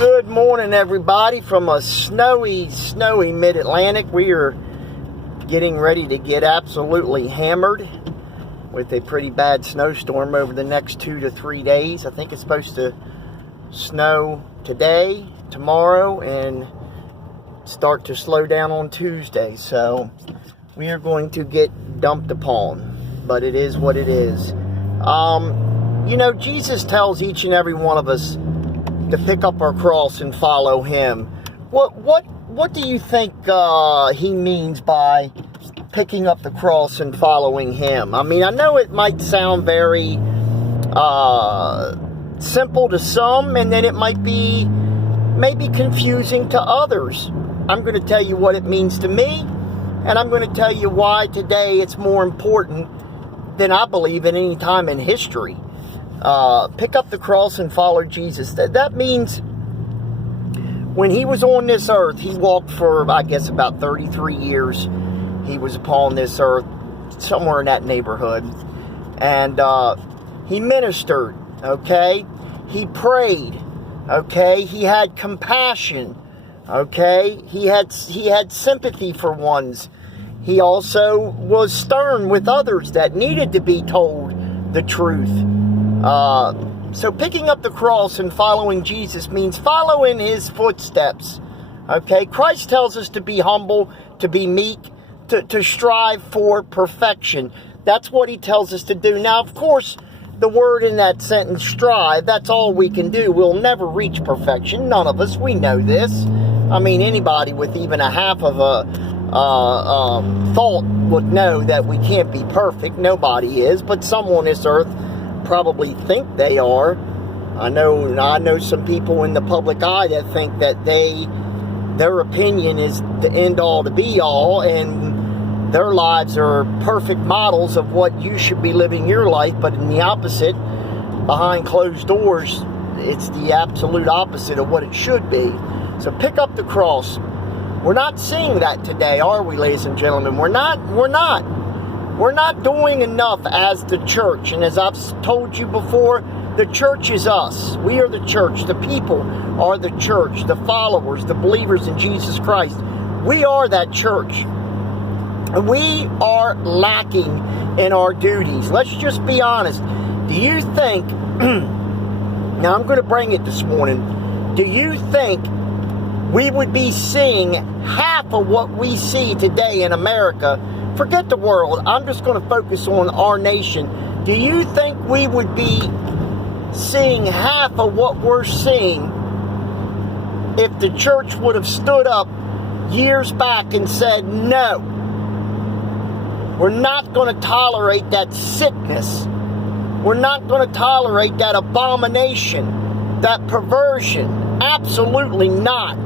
Good morning, everybody, from a snowy mid-Atlantic. We are getting ready to get absolutely hammered with a pretty bad snowstorm over the next 2 to 3 days. I think it's supposed to snow today, tomorrow, and start to slow down on Tuesday. So we are going to get dumped upon, but it is what it is. Jesus tells each and every one of us to pick up our cross and follow him. What do you think he means by picking up the cross and following him? I mean, I know it might sound very simple to some, and then it might be maybe confusing to others. I'm going to tell you what it means to me, and I'm going to tell you why today it's more important than I believe at any time in history. Pick up the cross and follow Jesus. That means when he was on this earth, he walked for, I guess, about 33 years. He was upon this earth, somewhere in that neighborhood. And he ministered, okay? He prayed, okay? He had compassion, okay? He had sympathy for ones. He also was stern with others that needed to be told the truth. So picking up the cross and following Jesus means follow in his footsteps. Okay, Christ tells us to be humble, to be meek, to strive for perfection. That's what he tells us to do. Now, of course, the word in that sentence, strive, that's all we can do. We'll never reach perfection. None of us, we know this. I mean, anybody with even a half of a thought would know that we can't be perfect. Nobody is, but some on this earth probably think they are. I know some people in the public eye that think that their opinion is the end all to be all, and their lives are perfect models of what you should be living your life. But in the opposite, behind closed doors, it's the absolute opposite of what it should be. So pick up the cross. We're not seeing that today, are we, ladies and gentlemen? We're not doing enough as the church. And as I've told you before, the church is us. We are the church. The people are the church. The followers, the believers in Jesus Christ. We are that church. And we are lacking in our duties. Let's just be honest. Do you think, now I'm going to bring it this morning, do you think we would be seeing half of what we see today in America? Forget the world. I'm just going to focus on our nation. Do you think we would be seeing half of what we're seeing if the church would have stood up years back and said, no, we're not going to tolerate that sickness. We're not going to tolerate that abomination, that perversion. Absolutely not.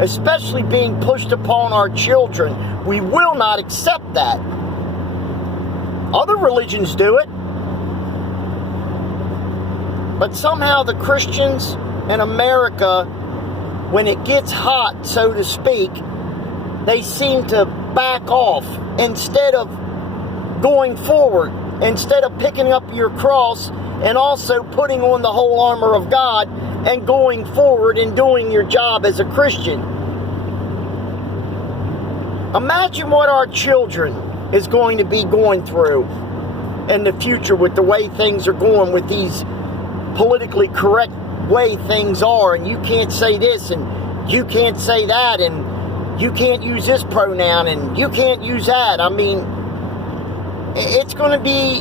Especially being pushed upon our children. We will not accept that. Other religions do it. But somehow the Christians in America, when it gets hot, so to speak, they seem to back off instead of going forward, instead of picking up your cross and also putting on the whole armor of God and going forward and doing your job as a Christian. Imagine what our children is going to be going through in the future with the way things are going, with these politically correct way things are, and you can't say this and you can't say that, and you can't use this pronoun and you can't use that. I mean, it's going to be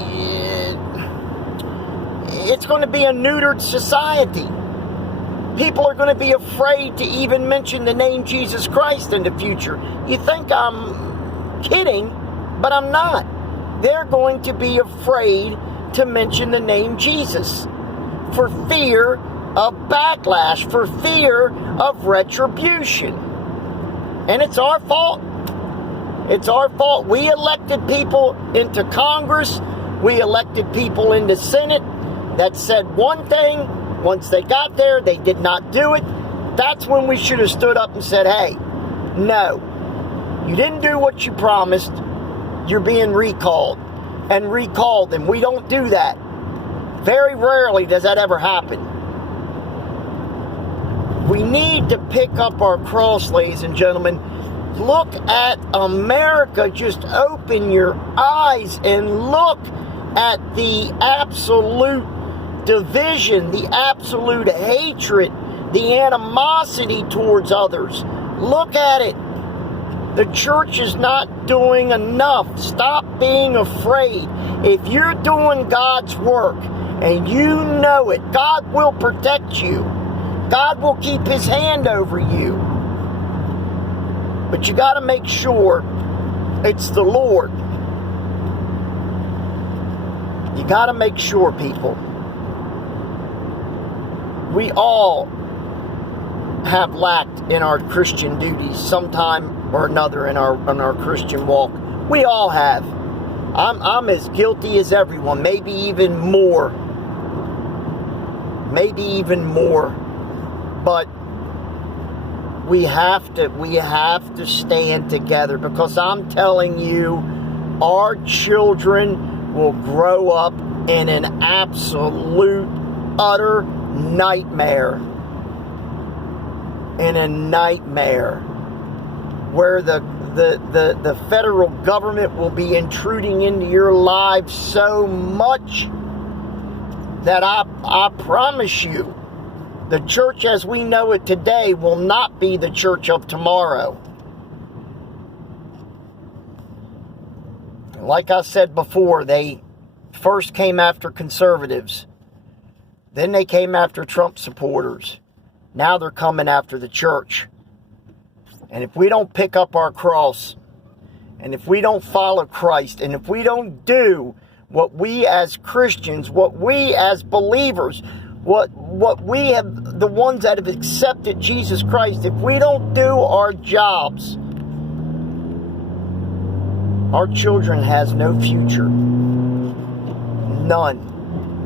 a neutered society. People are going to be afraid to even mention the name Jesus Christ in the future. You think I'm kidding, but I'm not. They're going to be afraid to mention the name Jesus for fear of backlash, for fear of retribution. And it's our fault. It's our fault. We elected people into Congress. We elected people into Senate that said one thing. Once they got there, they did not do it. That's when we should have stood up and said, hey, no, you didn't do what you promised. You're being recalled. And recalled, and we don't do that. Very rarely does that ever happen. We need to pick up our cross, ladies and gentlemen. Look at America. Just open your eyes and look at the absolute division, the absolute hatred, the animosity towards others. Look at it. The church is not doing enough. Stop being afraid. If you're doing God's work and you know it, God will protect you. God will keep His hand over you. But you got to make sure it's the Lord. You got to make sure, people. We all have lacked in our Christian duties sometime or another in our Christian walk. We all have. I'm as guilty as everyone, maybe even more. Maybe even more. But we have to stand together, because I'm telling you, our children will grow up in an absolute, utter nightmare. In a nightmare where the federal government will be intruding into your lives so much that I promise you, the church as we know it today will not be the church of tomorrow. Like I said before, they first came after conservatives. Then they came after Trump supporters. Now they're coming after the church. And if we don't pick up our cross, and if we don't follow Christ, and if we don't do what we as Christians, what we as believers, what we have, the ones that have accepted Jesus Christ, if we don't do our jobs, our children has no future. None.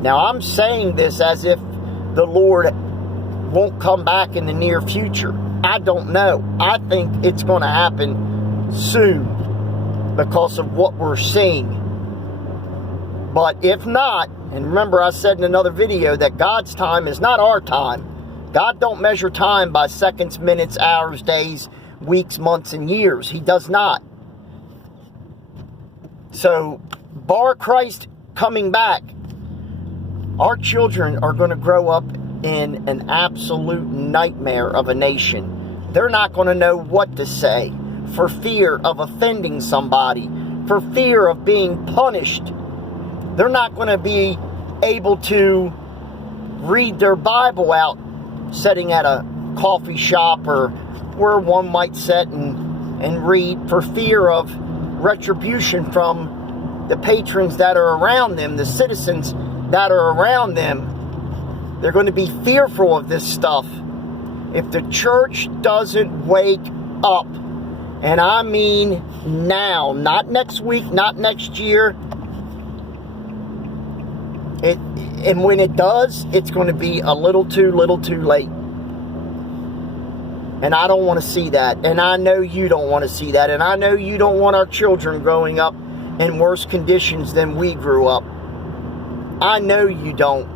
Now I'm saying this as if the Lord won't come back in the near future. I don't know. I think it's going to happen soon because of what we're seeing. But if not, and remember I said in another video that God's time is not our time. God don't measure time by seconds, minutes, hours, days, weeks, months, and years. He does not. So, bar Christ coming back, our children are going to grow up in an absolute nightmare of a nation. They're not going to know what to say for fear of offending somebody, for fear of being punished. They're not going to be able to read their Bible out sitting at a coffee shop or where one might sit and read, for fear of retribution from the patrons that are around them, the citizens that are around them. They're going to be fearful of this stuff. If the church doesn't wake up, and I mean now, not next week, not next year, and when it does, it's going to be a little too late. And I don't want to see that. And I know you don't want to see that. And I know you don't want our children growing up in worse conditions than we grew up. I know you don't.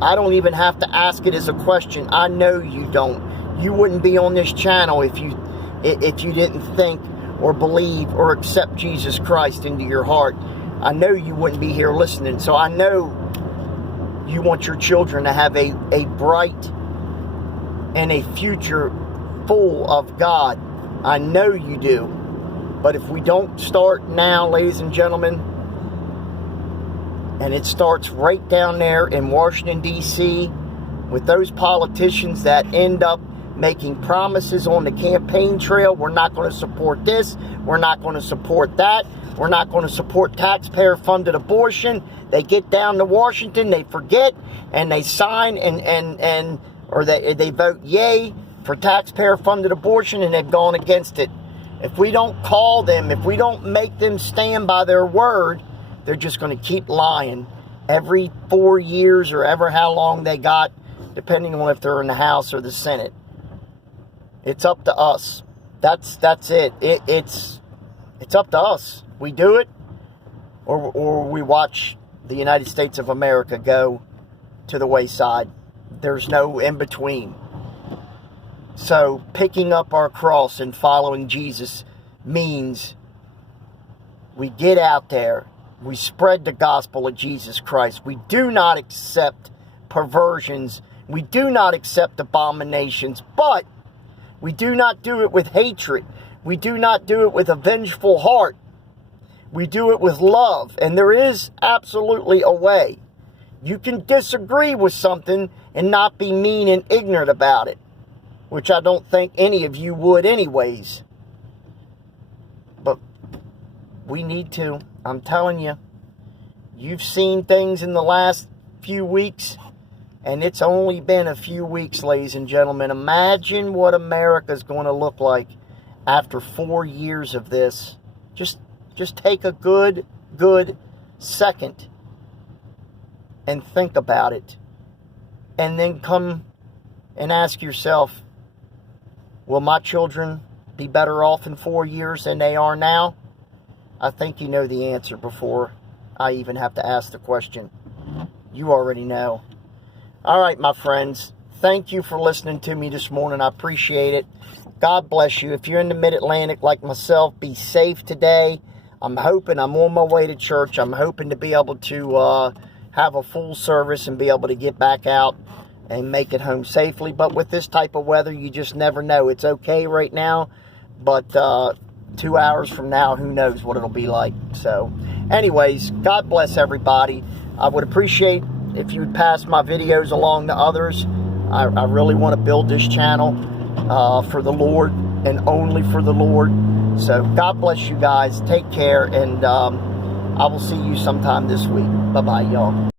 I don't even have to ask it as a question. I know you don't. You wouldn't be on this channel if you didn't think or believe or accept Jesus Christ into your heart. I know you wouldn't be here listening. So I know you want your children to have a bright and a future full of God. I know you do. But if we don't start now, ladies and gentlemen, and it starts right down there in Washington, D.C., with those politicians that end up making promises on the campaign trail. We're not going to support this. We're not going to support that. We're not going to support taxpayer-funded abortion. They get down to Washington, they forget, and they sign or they vote yay for taxpayer-funded abortion, and they've gone against it. If we don't call them, if we don't make them stand by their word, they're just going to keep lying every 4 years or ever how long they got, depending on if they're in the House or the Senate. It's up to us. That's it. It's up to us. We do it, or we watch the United States of America go to the wayside. There's no in between. So picking up our cross and following Jesus means we get out there, we spread the gospel of Jesus Christ. We do not accept perversions. We do not accept abominations, but we do not do it with hatred. We do not do it with a vengeful heart. We do it with love. And there is absolutely a way. You can disagree with something and not be mean and ignorant about it, which I don't think any of you would anyways. But we need to. I'm telling you, you've seen things in the last few weeks, and it's only been a few weeks, ladies and gentlemen. Imagine what America's going to look like after 4 years of this. Just take a good second and think about it. And then come and ask yourself, will my children be better off in 4 years than they are now? I think you know the answer before I even have to ask the question. You already know. All right, my friends. Thank you for listening to me this morning. I appreciate it. God bless you. If you're in the Mid-Atlantic like myself, be safe today. I'm hoping I'm on my way to church. I'm hoping to be able to have a full service and be able to get back out and make it home safely. But with this type of weather, you just never know. It's okay right now, but 2 hours from now, who knows what it'll be like. So anyways, God bless everybody. I would appreciate if you would pass my videos along to others. I really want to build this channel for the Lord and only for the Lord. So God bless you guys. Take care, and I will see you sometime this week. Bye-bye, y'all.